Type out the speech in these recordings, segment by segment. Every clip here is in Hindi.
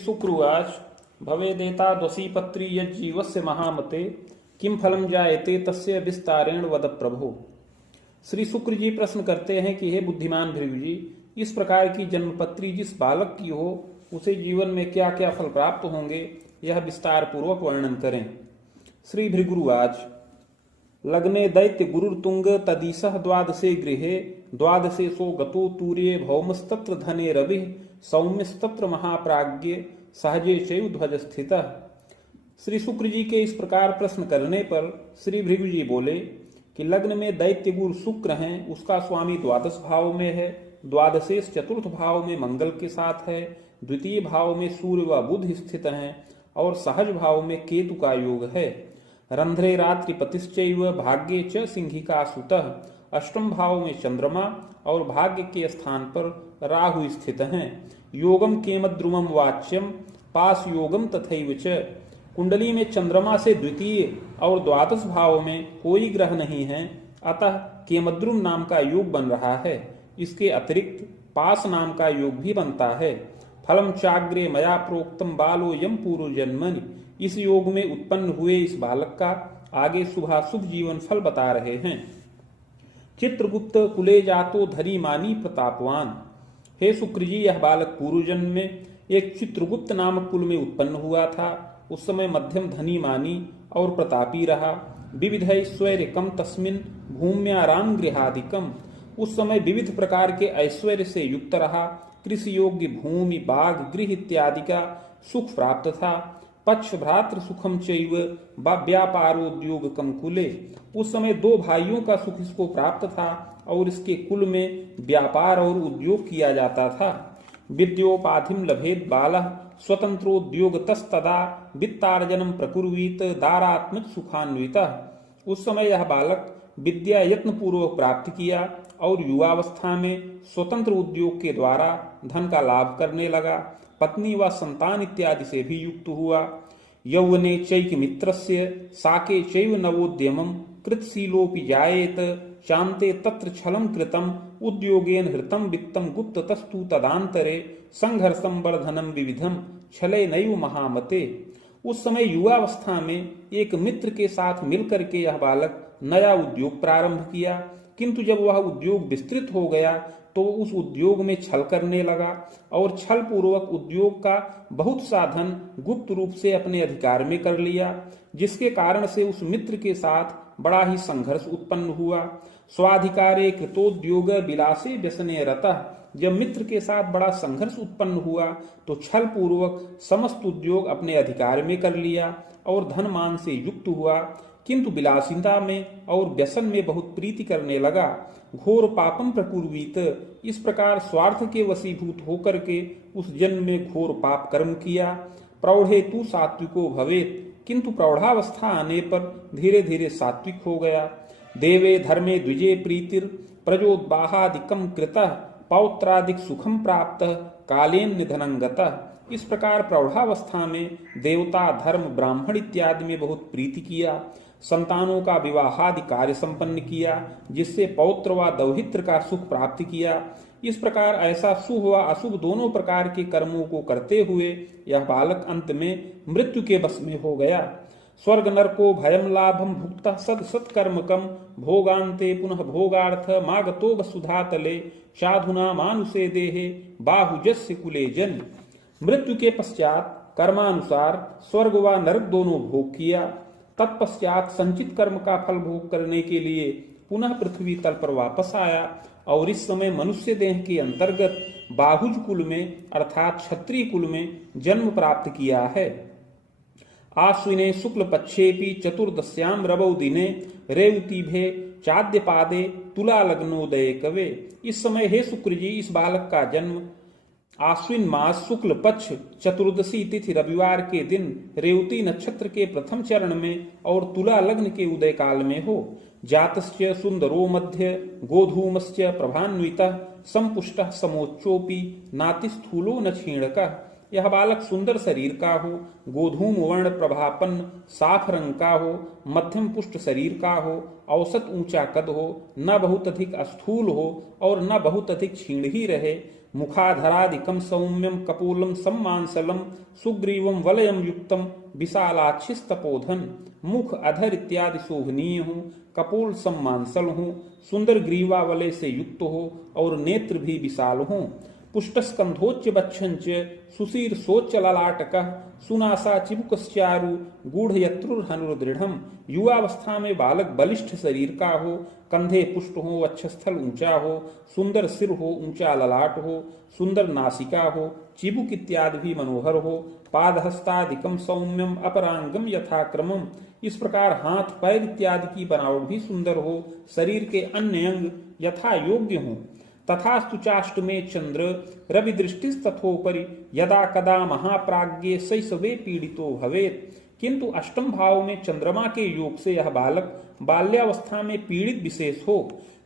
श्रीशुक्रुवाच भवेदेताद्वसीपत्री यज्जीवस्य महामते किम फलम जायते तस्य विस्तारेण वद प्रभो। श्री शुक्र जी प्रश्न करते हैं कि हे बुद्धिमान भृगु जी, इस प्रकार की जन्मपत्री जिस बालक की हो उसे जीवन में क्या क्या फल प्राप्त होंगे, यह विस्तार पूर्वक वर्णन करें। श्री भृगुरुवाच लग्ने दैत्य गुरुर्तुंग तदीसः द्वादशे गृहे द्वादशे सो गतो तूर्ये भौमस्तत्र धने रवि सौम्यस्तत्र महाप्राज्ञे सहजे शैव ध्वज स्थितः। श्री शुक्र जी के इस प्रकार प्रश्न करने पर श्री भृगु जी बोले कि लग्न में दैत्य गुरु शुक्र हैं, उसका स्वामी द्वादश भाव में है, द्वादशेश चतुर्थ भाव में मंगल के साथ है, द्वितीय भाव में सूर्य व बुध स्थित हैं और सहज भाव में केतु का योग है। रंध्रे रात्रि पतिश्चैव भाग्ये च सिंहिका सुतः, अष्टम भाव में चंद्रमा और भाग्य के स्थान पर राहु स्थित हैं। योगम केमद्रुमम वाच्यम पास योगम तथैव च, कुंडली में चंद्रमा से द्वितीय और द्वादश भाव में कोई ग्रह नहीं है, अतः केमद्रुम नाम का योग बन रहा है। इसके अतिरिक्त पास नाम का योग भी बनता है। फलम चाग्रे मया प्रोक्तम बालो यम पूर्व जन्मनि, इस योग में उत्पन्न हुए इस बालक का आगे शुभाशुभ जीवन फल बता रहे हैं। चित्रगुप्त कुले जातो धरी मानी प्रतापवान, हे शुक्र जी, यह बालक पूर्व जन्म में एक चित्रगुप्त नामक कुल में उत्पन्न हुआ था। उस समय मध्यम धनी मानी और प्रतापी रहा। विविध ऐश्वर्य कम तस्मिन भूम्याराम गृहादिकम, उस समय विविध प्रकार के ऐश्वर्य से युक्त रहा। कृषि योग्य भूमि बाग गृह इत्यादि का सुख प्राप्त था। पक्ष भ्रातृ सुखम चैव व्यापारोद्योग कम कुले, उस समय दो भाइयों का सुख इसको प्राप्त था और इसके कुल में व्यापार और उद्योग किया जाता था। विद्योपाधिम लभेद बालः स्वतंत्रोद्योगतस्तदा वित्तार्जनम प्रकुर्वीत दारात्मक सुखान्वितः, उस समय यह बालक विद्या यत्न पूर्वक प्राप्त किया और युवावस्था में स्वतंत्र उद्योग के द्वारा धन का लाभ करने लगा। पत्नी व संतान इत्यादि से भी युक्त हुआ। यौवने चैक मित्रस्य साके चैव नवोद्यमम कृतशीलोपि जायेत चान्ते तत्र छलं कृतम उद्योगेन हृतम वित्तम गुप्ततस्तु तदांतरे संघर्षम वर्धनम विविधम छले नैव महामते, उस समय युवावस्था में एक मित्र के साथ मिलकर के यह बालक नया उद्योग प्रारंभ किया, किंतु जब वह उद्योग विस्तृत हो गया तो उस उद्योग में छल करने लगा और छल पूर्वक उद्योग का बहुत सा धन गुप्त रूप से अपने अधिकार में कर लिया, जिसके कारण से उस मित्र के साथ बड़ा ही संघर्ष उत्पन्न हुआ। स्वाधिकारे कृतोद्योग विलासे व्यसने रतः, जब मित्र के साथ बड़ा संघर्ष उत्पन्न हुआ तो छल पूर्वक समस्त उद्योग अपने अधिकार में कर लिया और धन मान से युक्त हुआ, किंतु विलासिता में और व्यसन में बहुत प्रीति करने लगा। घोर पापम प्रकुर्वीत, इस प्रकार स्वार्थ के वशीभूत होकर के उस जन्म में घोर पाप कर्म किया। प्रौढ़े तू सात्विको भवेत, किंतु प्रौढ़ावस्था आने पर धीरे धीरे सात्विक हो गया। देवे धर्मे द्विजे प्रीतिर प्रजोद्बाहादिकम कृतः पौत्रादिक सुखम प्राप्त कालेन निधनं गतः, इस प्रकार प्रौढ़ावस्था में देवता धर्म ब्राह्मण इत्यादि में बहुत प्रीति किया। संतानों का विवाहादि कार्य संपन्न किया, जिससे पौत्र व दौहित्र का सुख प्राप्त किया। इस प्रकार ऐसा शुभ व अशुभ दोनों प्रकार के कर्मों को करते हुए यह बालक अंत में मृत्यु के वश में हो गया। स्वर्ग नरको भयम लाभम भुक्तः सद सत्कर्मकम भोगान्ते पुनः भोगार्थ मागतो वसुधा तले साधुना मानुषे देहे बाहुजस्य कुले जन, मृत्यु के पश्चात कर्मानुसार स्वर्ग व नरक दोनों भोग किया। तत्पश्चात संचित कर्म का फल भोग करने के लिए पुनः पृथ्वी तल पर वापस आया और इस समय मनुष्य देह के अंतर्गत बाहुज कुल में अर्थात क्षत्रिय कुल में जन्म प्राप्त किया है। आश्विने शुक्ल पक्षेपि चतुर्दश्याम रवौ दिने रेवतीभे चाद्य पादे तुला लग्नोदय कवे, इस समय हे शुक्र जी, इस बालक का जन्म आश्विन मास शुक्ल पक्ष चतुर्दशी तिथि रविवार के दिन रेवती नक्षत्र के प्रथम चरण में और तुला लग्न के उदय काल में हो। जातस्य सुंदरो मध्य गोधूमस्य प्रभान्वितः संपुष्टः समोच्चोपि नातिस्थूलो न क्षीणकः, यह बालक सुंदर शरीर का हो, गोधूम वर्ण प्रभापन्न साफ रंग का हो, मध्यम पुष्ट शरीर का हो, औसत ऊंचा कद हो, न बहुत अधिक स्थूल हो और न बहुत अधिक क्षीण ही रहे, मुखाधरादिकं सौम्यं कपोलं सम्मांसलं सुग्रीवं वलयं युक्तं विशालाक्षिस्तपोधन। मुख अधर इत्यादि शोभनीय हो, कपोल सम्मांसल हो, सुंदर ग्रीवा वलय से युक्त हो और नेत्र भी विशाल हो। पुष्टस्कंधोच्च बच्छंच सुशीर्षोच्च ललाटकः सुनासा चिबुकश्चारु गूढ़यत्रुर्हनुर्दृढ़। युवावस्था में बालक बलिष्ठ शरीर का हो, कंधे पुष्ट हो, वक्षस्थल ऊंचा हो, सुंदर सिर हो, ऊंचा ललाट हो, सुंदर नासिका हो, चिबुक इत्यादि भी मनोहर हो। पादहस्तादिकम सौम्यम अपरांगम यथाक्रमम। इस प्रकार हाथ पैर इत्यादि की बनावट भी सुंदर हो, शरीर के अन्य अंग यथा योग्य हो। तथास्तु चाष्टमे चंद्र रवि दृष्टि तथोपरि यदा कदा महाप्राज्ञे शैशवे पीड़ितो भवेत्। किंतु अष्टम भाव में चंद्रमा के योग से यह बालक बाल्यावस्था में पीड़ित विशेष हो।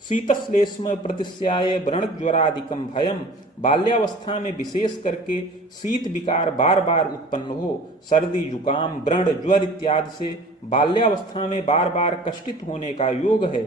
शीतश्लेष्म प्रतिस्याय व्रण ज्वरादिकम भयम। बाल्यावस्था में विशेष करके शीत विकार बार बार उत्पन्न हो। सर्दी जुकाम व्रण ज्वर इत्यादि से बाल्यावस्था में बार बार कष्टित होने का योग है।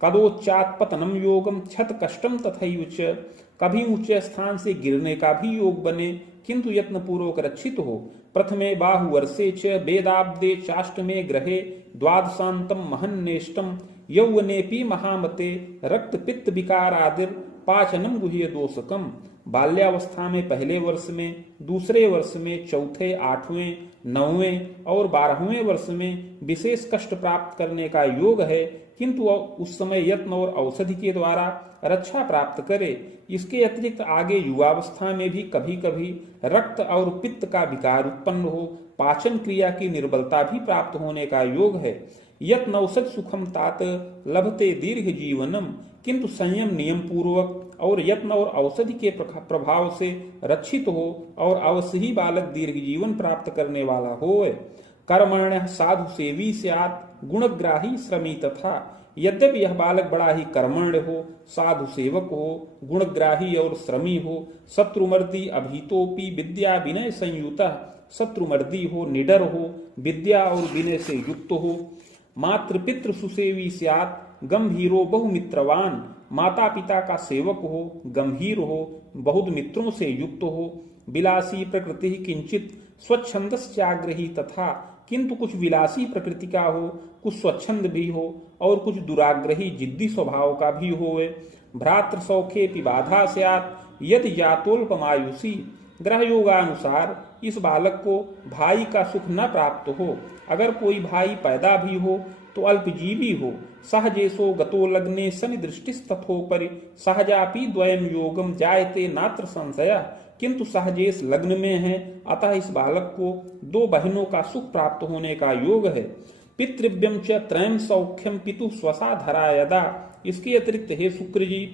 कदोच्चात्पतनम योगम क्षत कष्टम तथैव च। कभी ऊंचे स्थान से गिरने का भी योग बने, किंतु यत्न पूर्वक रक्षित हो। प्रथमे बाहुवर्षे च वेदाब्दे चाष्टमे ग्रहे द्वादशांतम महन्नेष्टम यौवनेपि महामते रक्त पित्त विकारादिर पाचनम गुह्य दोषकम। बाल्यावस्था में पहले वर्ष में, दूसरे वर्ष में, चौथे, आठवें, नौवें और 12वें वर्ष में विशेष कष्ट प्राप्त करने का योग है, किंतु उस समय यत्न और औषधि के द्वारा रक्षा प्राप्त करे। इसके अतिरिक्त आगे युवावस्था में भी कभी कभी रक्त और पित्त का विकार उत्पन्न हो, पाचन क्रिया की निर्बलता भी प्राप्त होने का योग है। यत्न औषध सुखम तात लभते दीर्घ जीवनम। किंतु संयम नियम पूर्वक और यत्न और औषधि के प्रभाव से रक्षित हो और अवश्य ही बालक दीर्घ जीवन प्राप्त करने वाला हो। कर्मण्य साधु सेवी स्यात् गुणग्राही श्रमी तथा। यद्यपि यह बालक बड़ा ही कर्मण्य हो, साधु सेवक हो, गुणग्राही और श्रमी हो, शत्रुमर्दी अभीतोपि विद्या विनय संयुतः। शत्रुमर्दी हो, निडर हो, विद्या और विनय से युक्त हो। मातृपितृ सुसेवी स्यात् गंभीरो बहुमित्रवान। माता पिता का सेवक हो, गंभीर हो, बहुत मित्रों से युक्त हो। विलासी प्रकृति किंचित स्वच्छंदस्याग्रही तथा। किंतु कुछ विलासी प्रकृति का हो, कुछ स्वच्छंद भी हो और कुछ दुराग्रही जिद्दी स्वभाव का भी होवे। भ्रातृ सौखे पिबाधा स्यात् यद यातोल्पमायुषी। ग्रह योगानुसार इस बालक को भाई का सुख न प्राप्त हो। अगर कोई भाई पैदा भी हो तो अल्पजीवी हो। सहजेशो गतो लग्ने शनि दृष्टिस्तथोपरि सहजापि द्वयम योगम जायते नात्र संशय। किंतु सहजेश लग्न में है, अतः इस बालक को 2 बहनों का सुख प्राप्त होने का योग है। पितृव्यम च त्रयम सौख्यम पितु स्वसा धरा यदा। इसके अतिरिक्त हे शुक्र जी,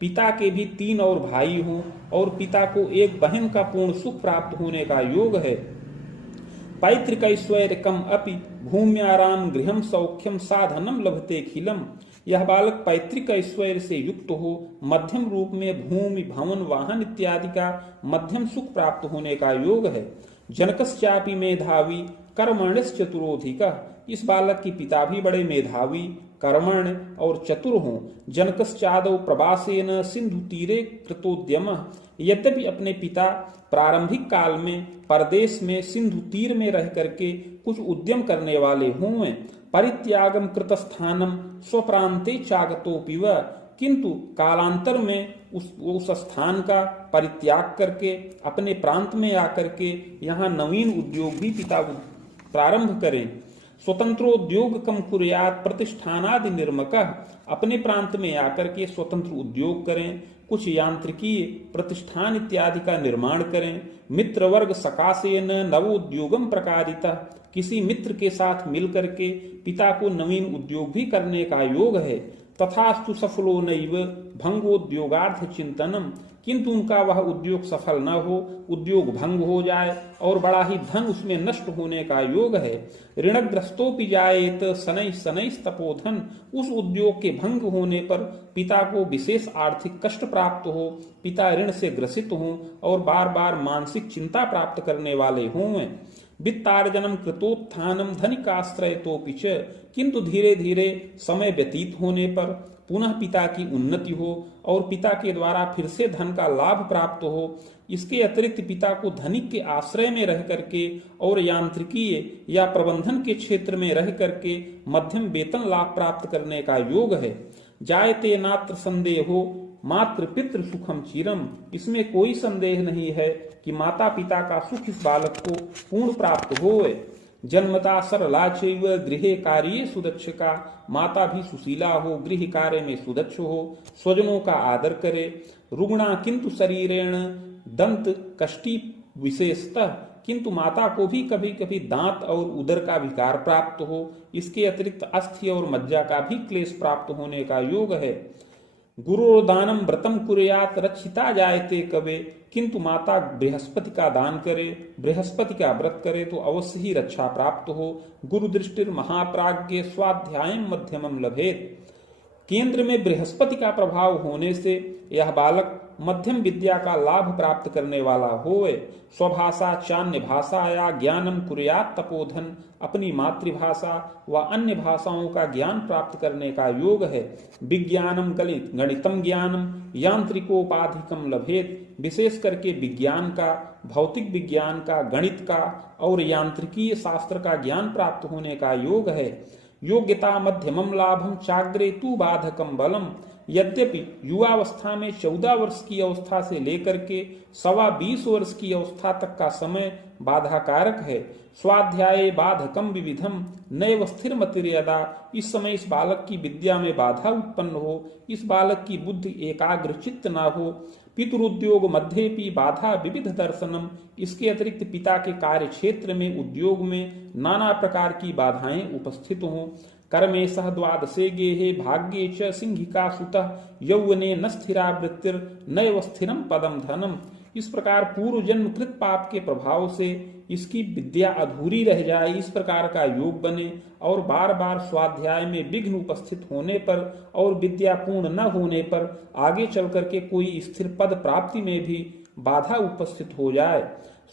पिता के भी 3 और भाई हों और पिता को 1 बहन का पूर्ण सुख प्राप्त होने का योग है। पैतृकैश्वर्यकम अपि भूम्याराम गृहम सौख्यम साधनम लभते खिलम। यह बालक पैतृक ऐश्वर्य से युक्त हो, मध्यम रूप में भूमि भवन वाहन इत्यादि का मध्यम सुख प्राप्त होने का योग है। जनकश्चापि मेधावी कर्मण्यश्च चतुरोधिकः। इस बालक के पिता भी बड़े मेधावी, कर्मण्य और चतुर हों। जनकश्चादौ प्रवासेन सिंधु तीरे कृतोद्यमः। यद्यपि अपने पिता प्रारंभिक काल में परदेश में सिंधु तीर में रह करके कुछ उद्यम करने वाले हों। परित्यागम कृतस्थानम स्वप्रांते चागतोपि व। किंतु कालांतर में उस स्थान का परित्याग करके अपने प्रांत में आकर के यहाँ नवीन उद्योग भी पिता प्रारंभ करें। स्वतंत्रोद्योग कम कुर्यात प्रतिष्ठानादि निर्मकः। अपने प्रांत में आकर के स्वतंत्र उद्योग करें, कुछ यांत्रिकी प्रतिष्ठान इत्यादि का निर्माण करें। मित्र वर्ग सकाशेन नवोद्योगम प्रकारितः। किसी मित्र के साथ मिलकर के पिता को नवीन उद्योग भी करने का योग है। तथास्तु सफलो नैव भंगोद्योगार्थ चिंतनम। किंतु उनका वह उद्योग सफल न हो, उद्योग भंग हो जाए और बड़ा ही धन उसमें नष्ट होने का योग है। ऋणग्रस्तोपि जायेत शनैः शनैः तपोधन। उस उद्योग के भंग होने पर पिता को विशेष आर्थिक कष्ट प्राप्त हो, पिता ऋण से ग्रसित हों और बार बार मानसिक चिंता प्राप्त करने वाले हों। वित्तार्जनम कृतोत्थानम धनिकाश्रयतोपि च। किंतु धीरे धीरे समय व्यतीत होने पर पुनः पिता की उन्नति हो और पिता के द्वारा फिर से धन का लाभ प्राप्त हो। इसके अतिरिक्त पिता को धनिक के आश्रय में रह करके और यांत्रिकीय या प्रबंधन के क्षेत्र में रह करके मध्यम वेतन लाभ प्राप्त करने का योग है। जायते नात्र संदेहो मात्र पितृ सुखम चिरम। इसमें कोई संदेह नहीं है कि माता पिता का सुख इस बालक को पूर्ण प्राप्त होए। जन्मता सरला चैव गृहे कार्ये सुदक्षका। माता भी सुशीला हो, गृह कार्य में सुदक्ष हो, स्वजनों का आदर करे। रुग्णा किंतु शरीरेण दंत कष्टि विशेषतः। किंतु माता को भी कभी कभी दांत और उदर का विकार प्राप्त हो। इसके अतिरिक्त अस्थि और मज्जा का भी क्लेश प्राप्त होने का योग है। गुरुर्दानम व्रतम कुर्यात रक्षिता जायते कवे। किंतु माता बृहस्पति का दान करे, बृहस्पति का व्रत करे तो अवश्य ही रक्षा प्राप्त हो। गुरु दृष्टिर महाप्राज्ञ स्वाध्याय मध्यमम लभेत। केंद्र में बृहस्पति का प्रभाव होने से यह बालक मध्यम विद्या का लाभ प्राप्त करने वाला होए। स्वभाषा चान्य भाषा या ज्ञानम कुर्यात तपोधन। अपनी मातृभाषा व अन्य भाषाओं का ज्ञान प्राप्त करने का योग है। विज्ञानम गणितम ज्ञानम यांत्रिकोपाधिकम लभेत। विशेष करके विज्ञान का, भौतिक विज्ञान का, गणित का और यांत्रिकीय शास्त्र का ज्ञान प्राप्त होने का योग है। योग्यता मध्यमम लाभम चाग्रे तु बाधकम बलम। यद्यपि युवावस्था में 14 वर्ष की अवस्था से लेकर के 20 वर्ष की अवस्था तक का समय बाधाकारक है। स्वाध्याय बाधकम विविधम नैव स्थिर मतिर्यदा। इस समय इस बालक की विद्या में बाधा उत्पन्न हो, इस बालक की बुद्धि एकाग्र चित्त न हो। पितृउद्योग मध्येपि बाधा विविध दर्शनम। इसके अतिरिक्त पिता के कार्य क्षेत्र में, उद्योग में नाना प्रकार की बाधाएं उपस्थित हों। कर्मे सह द्वादशे गेहे भाग्ये च सिंहिका सुतः यौवने न स्थिरा वृत्तिर नैव स्थिरम पदम धनम। इस प्रकार पूर्व जन्म कृत पाप के प्रभाव से इसकी विद्या अधूरी रह जाए, इस प्रकार का योग बने और बार बार स्वाध्याय में विघ्न उपस्थित होने पर और विद्या पूर्ण न होने पर आगे चल करके कोई स्थिर पद प्राप्ति में भी बाधा उपस्थित हो जाए।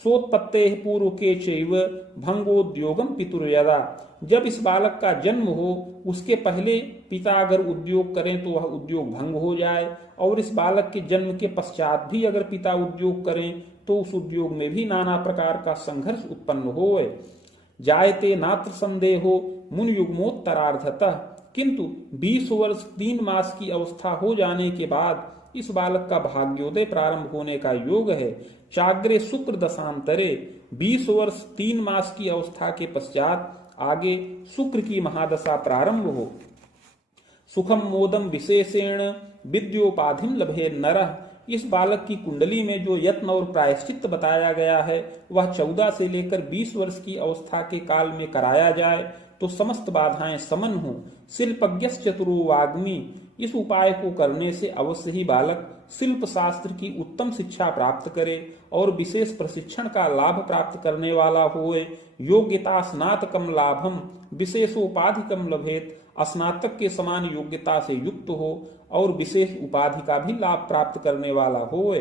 सोत्पत्ते पूर्व के चैव भंगोद्योगम पितुर्यदा। जब इस बालक का जन्म हो उसके पहले पिता अगर उद्योग करें तो वह उद्योग भंग हो जाए, और इस बालक के जन्म के पश्चात भी अगर पिता उद्योग करें तो उस उद्योग में भी नाना प्रकार का संघर्ष उत्पन्न होए। जायते नात्र संदेहो मुन युग्मोत्तरार्धतः। किंतु 20 वर्ष 3 मास की अवस्था हो जाने के बाद इस बालक का भाग्योदय प्रारंभ होने का योग है। चाग्रे शुक्र दशांतरे 20 वर्ष 3 मास की अवस्था के पश्चात आगे शुक्र की महादशा प्रारंभ हो। सुखम मोदम विशेषेण विद्योपाधिम लभे नरः। इस बालक की कुंडली में जो यत्न और प्रायश्चित बताया गया है वह 14 से लेकर 20 वर्ष की अवस्था के काल में कराया जाए तो समस्त बाधाएं समन हों। शिल्पज्ञस् चतुरो वाग्मी। इस उपाय को करने से अवश्य ही बालक शिल्प शास्त्र की उत्तम शिक्षा प्राप्त करे और विशेष प्रशिक्षण का लाभ प्राप्त करने वाला होए। योग्यता स्नातकम लाभम विशेषोपाधिकम लभेत। स्नातक के समान योग्यता से युक्त हो और विशेष उपाधि का भी लाभ प्राप्त करने वाला होए।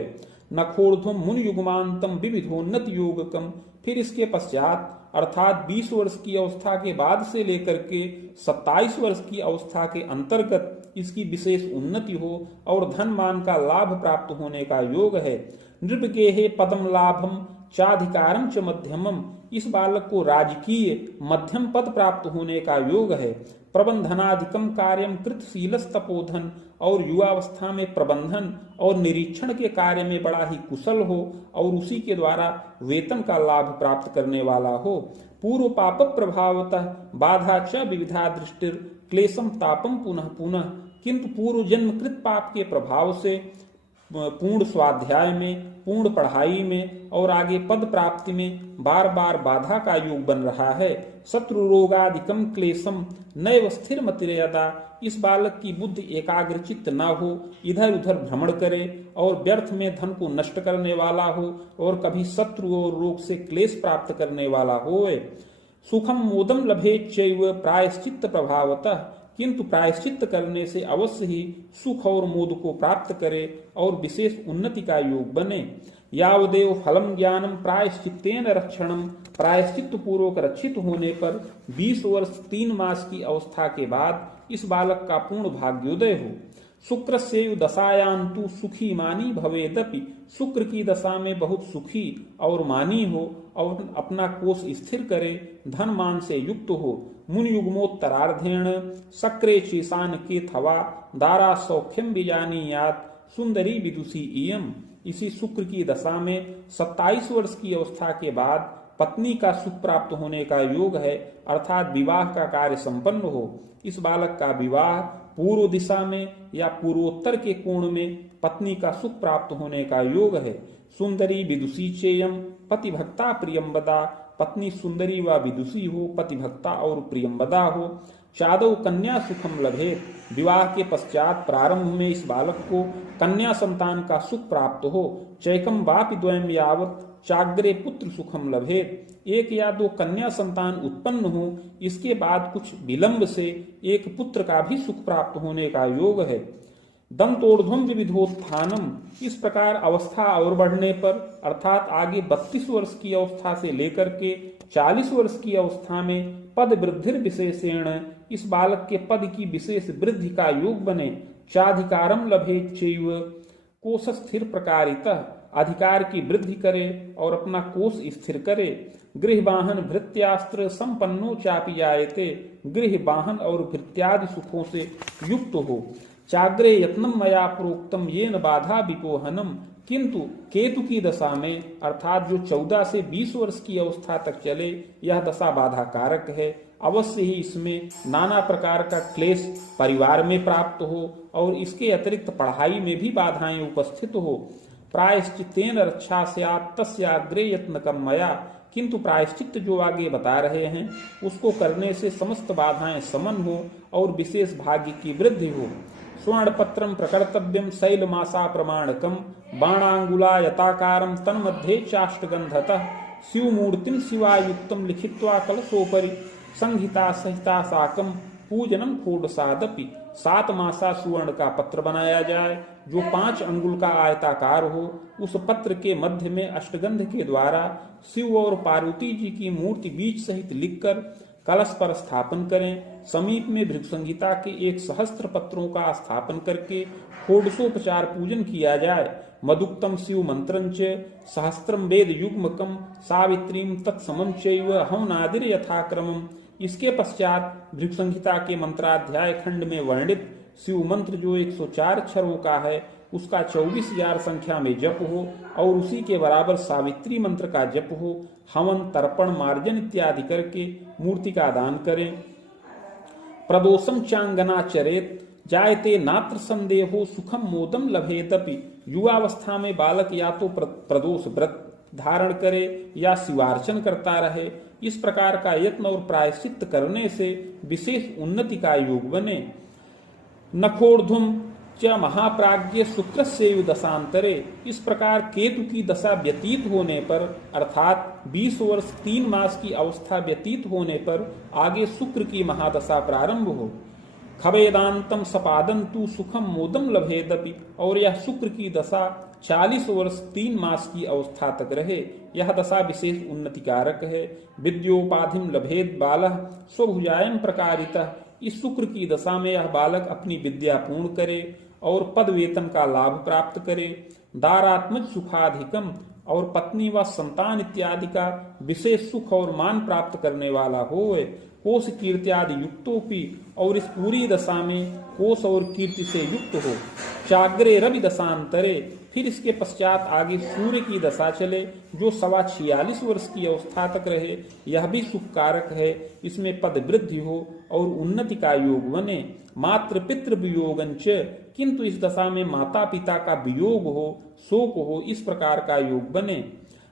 नखोर्ध्वम मुन युग्मांतम विविधोन्नत योगकम। फिर इसके पश्चात अर्थात 20 वर्ष की अवस्था के बाद से लेकर के 27 वर्ष की अवस्था के अंतर्गत इसकी विशेष उन्नति हो और धन मान का लाभ प्राप्त होने का योग है। नृपगेहे पदम लाभम चाधिकारम च मध्यमम। इस बालक को राजकीय मध्यम पद प्राप्त होने का योग है। प्रबंधनाधिकम कार्यम कृतशीलस तपोधन। और युवावस्था में प्रबंधन और निरीक्षण के कार्य में बड़ा ही कुशल हो और उसी के द्वारा वेतन का लाभ प्राप्त करने वाला हो। पूर्व पाप प्रभावतः बाधा च विविधा दृष्टिर क्लेशम तापम पुनः पुनः। किंतु पूर्व जन्म कृत पाप के प्रभाव से पूर्ण स्वाध्याय में, पूर्ण पढ़ाई में और आगे पद प्राप्ति में बार बार बाधा का योग बन रहा है। शत्रु रोगादिकम क्लेशम नैव स्थिर मतिर्यदा। इस बालक की बुद्धि एकाग्रचित्त न हो, इधर उधर भ्रमण करे और व्यर्थ में धन को नष्ट करने वाला हो और कभी शत्रु और रोग से क्लेश प्राप्त करने वाला होए। सुखम मोदम लभे चैव प्रायश्चित्त प्रभावतः। किंतु प्रायश्चित्त करने से अवश्य ही सुख और मोद को प्राप्त करे और विशेष उन्नति का योग बने। यावदेव फलम ज्ञानम प्रायश्चित्तेन रक्षणम। प्रायश्चित्त पूर्वक रक्षित होने पर 20 वर्ष 3 मास की अवस्था के बाद इस बालक का पूर्ण भाग्योदय हो। शुक्रस्यैव दशायान्तु सुखी मानी भवेदपि, शुक्र की दशा में बहुत सुखी और मानी हो और अपना कोष स्थिर करे, धन मान से युक्त हो। मुनि युग्मोत्तरार्धेण सक्रे चेशान के थवा दारा सौख्यम बीजानीयात सुंदरी विदुषी इयम। इसी शुक्र की दशा में 27 वर्ष की अवस्था के बाद पत्नी का सुख प्राप्त होने का योग है, अर्थात विवाह का कार्य संपन्न हो। इस बालक का विवाह पूर्व दिशा में या पूर्वोत्तर के कोण में पत्नी का सुख प्राप्त होने का योग है। सुंदरी विदुषी चेयम पतिभक्ता प्रियंबदा, पत्नी सुंदरी व विदुषी हो, पतिभक्ता और प्रियंबदा हो। चादव कन्या सुखम लभेत, विवाह के पश्चात प्रारंभ में इस बालक को कन्या संतान का सुख प्राप्त हो। चैकम वापि द्वयम यावत चाग्रे पुत्र सुखम लभेत, एक या दो कन्या संतान उत्पन्न हो, इसके बाद कुछ विलंब से एक पुत्र का भी सुख प्राप्त होने का योग है। दंतोर्ध्वम विविधोत्थानम, इस प्रकार अवस्था और बढ़ने पर अर्थात आगे 32 वर्ष की अवस्था से लेकर के 40 वर्ष की अवस्था में पद वृद्धि विशेषेण, इस बालक के पद की विशेष वृद्धि का योग बने। चाधिकारम लभेत चैव कोश स्थिर प्रकारितः, अधिकार की वृद्धि करे और अपना कोष स्थिर करे। गृह वाहन भृत्यास्त्र संपन्नो चापि जायते, गृह वाहन और भृत्यादि सुखों से युक्त हो। चाग्रे यत्नम मया प्रोक्तम येन बाधा विपोहनम, किंतु केतु की दशा में अर्थात जो 14 से 20 वर्ष की अवस्था तक चले, यह दशा बाधा कारक है। अवश्य ही इसमें नाना प्रकार का क्लेश परिवार में प्राप्त हो और इसके अतिरिक्त पढ़ाई में भी बाधाएं उपस्थित हो। प्रायश्चित्तेन रक्षा स्यात् तस्याग्रे यत्नकम मया, किंतु प्रायश्चित जो आगे बता रहे हैं उसको करने से समस्त बाधाएं समन हो और विशेष भाग्य की वृद्धि हो। स्वर्ण पत्रम प्रकर्तव्यम शैलमासा प्रमाणकम बाणांगुला यताकारम तन्मध्ये चाष्टगंधतः शिवमूर्तिम शिवायुक्तम लिखित्वा कलशोपरि संहिता सहिता साकम पूजनम खोडसादपि। 7 मासा सुवर्ण का पत्र बनाया जाए जो 5 अंगुल का आयताकार हो। उस पत्र के मध्य में अष्टगंध के द्वारा शिव और पार्वती जी की मूर्ति बीज सहित लिखकर कलश पर स्थापन करें। समीप में भृगु संहिता के 1 सहस्त्र पत्रों का स्थापन करके षोडशोपचार पूजन किया जाए। मदुक्तम शिव मंत्रंच सहस्त्रम वेद युग्मकम सावित्रीम तत्समं चैव हवनादिर यथाक्रमम। इसके पश्चात भृगु संहिता के मंत्राध्याय खंड में वर्णित शिव मंत्र जो 104 अक्षरों का है उसका 24,000 संख्या में जप हो और उसी के बराबर सावित्री मंत्र का जप हो। हवन तर्पण मार्जन इत्यादि करके मूर्ति का दान करें। प्रदोषम चांगना चरेत जायते नात्र संदेहो सुखम मोदम लभेतपि, युवावस्था में बालक या तो प्रदोष व्रत धारण करे या शिवार्चन करता रहे। इस प्रकार का यत्न और प्रायश्चित करने से विशेष उन्नति का योग बने। नखोर्ध्वम च महाप्राज्ञ शुक्रस्यैव दशांतरे, इस प्रकार केतु की दशा व्यतीत होने पर अर्थात 20 वर्ष 3 मास की अवस्था व्यतीत होने पर आगे शुक्र की महादशा प्रारंभ हो। खवेदांतम सपादंतु सुखम मोदम लभेदपि, और यह शुक्र की दशा 40 वर्ष 3 मास की अवस्था तक रहे। यह दशा विशेष उन्नति कारक है। विद्योपाधिम लभेद बालः स्वभुजायम प्रकारितः, इस शुक्र की दशा में यह बालक अपनी विद्या पूर्ण करे और पद वेतन का लाभ प्राप्त करे। दारात्मज सुखाधिकम, और पत्नी व संतान इत्यादि का विशेष सुख और मान प्राप्त करने वाला होए। कोश कीर्त्यादि युक्तोपि, और इस पूरी दशा में कोश और कीर्ति से युक्त हो। चाग्रे रवि दशांतरे, फिर इसके पश्चात आगे सूर्य की दशा चले जो 46 वर्ष की अवस्था तक रहे। यह भी सुख कारक है। इसमें पद वृद्धि हो और उन्नति का योग बने। मातृ पितृ वियोगंच, किंतु इस दशा में माता पिता का वियोग हो, शोक हो, इस प्रकार का योग बने।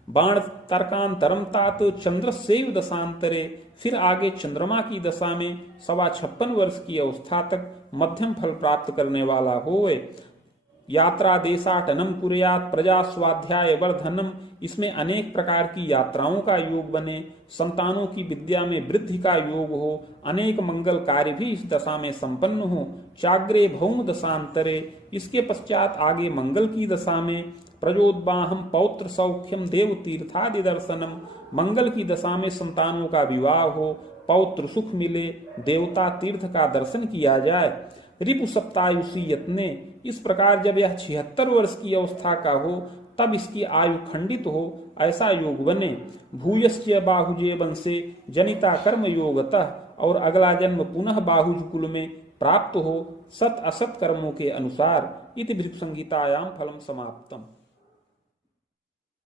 बाण तर्कांतरम तात चंद्रस्यैव दशांतरे, फिर आगे चंद्रमा की दशा में 56 वर्ष की अवस्था तक मध्यम फल प्राप्त करने वाला होए। यात्रा देशाटनम कुर्यात् प्रजा स्वाध्याय वर्धनम इसमें अनेक प्रकार की यात्राओं का योग बने, संतानों की विद्या में वृद्धि का योग हो, अनेक मंगल कार्य भी इस दशा में संपन्न हो। चाग्रे भौम दशांतरे, इसके पश्चात आगे मंगल की दशा में प्रजोद्वाहम पौत्र सौख्यम देव तीर्थादि दर्शनम, मंगल की दशा में संतानों का विवाह हो, पौत्र सुख मिले, देवता तीर्थ का दर्शन किया जाए। रिपु सप्तायुषी यत्ने, इस प्रकार जब यह 76 वर्ष की अवस्था का हो तब इसकी आयु खंडित हो, ऐसा योग बने। भूयश्च बाहुजे वंशे जनिता कर्म योगतः, और अगला जन्म पुनः बाहुज कुल में प्राप्त हो सत असत कर्मों के अनुसार। इति भृगु संहितायाम फलम समाप्तम।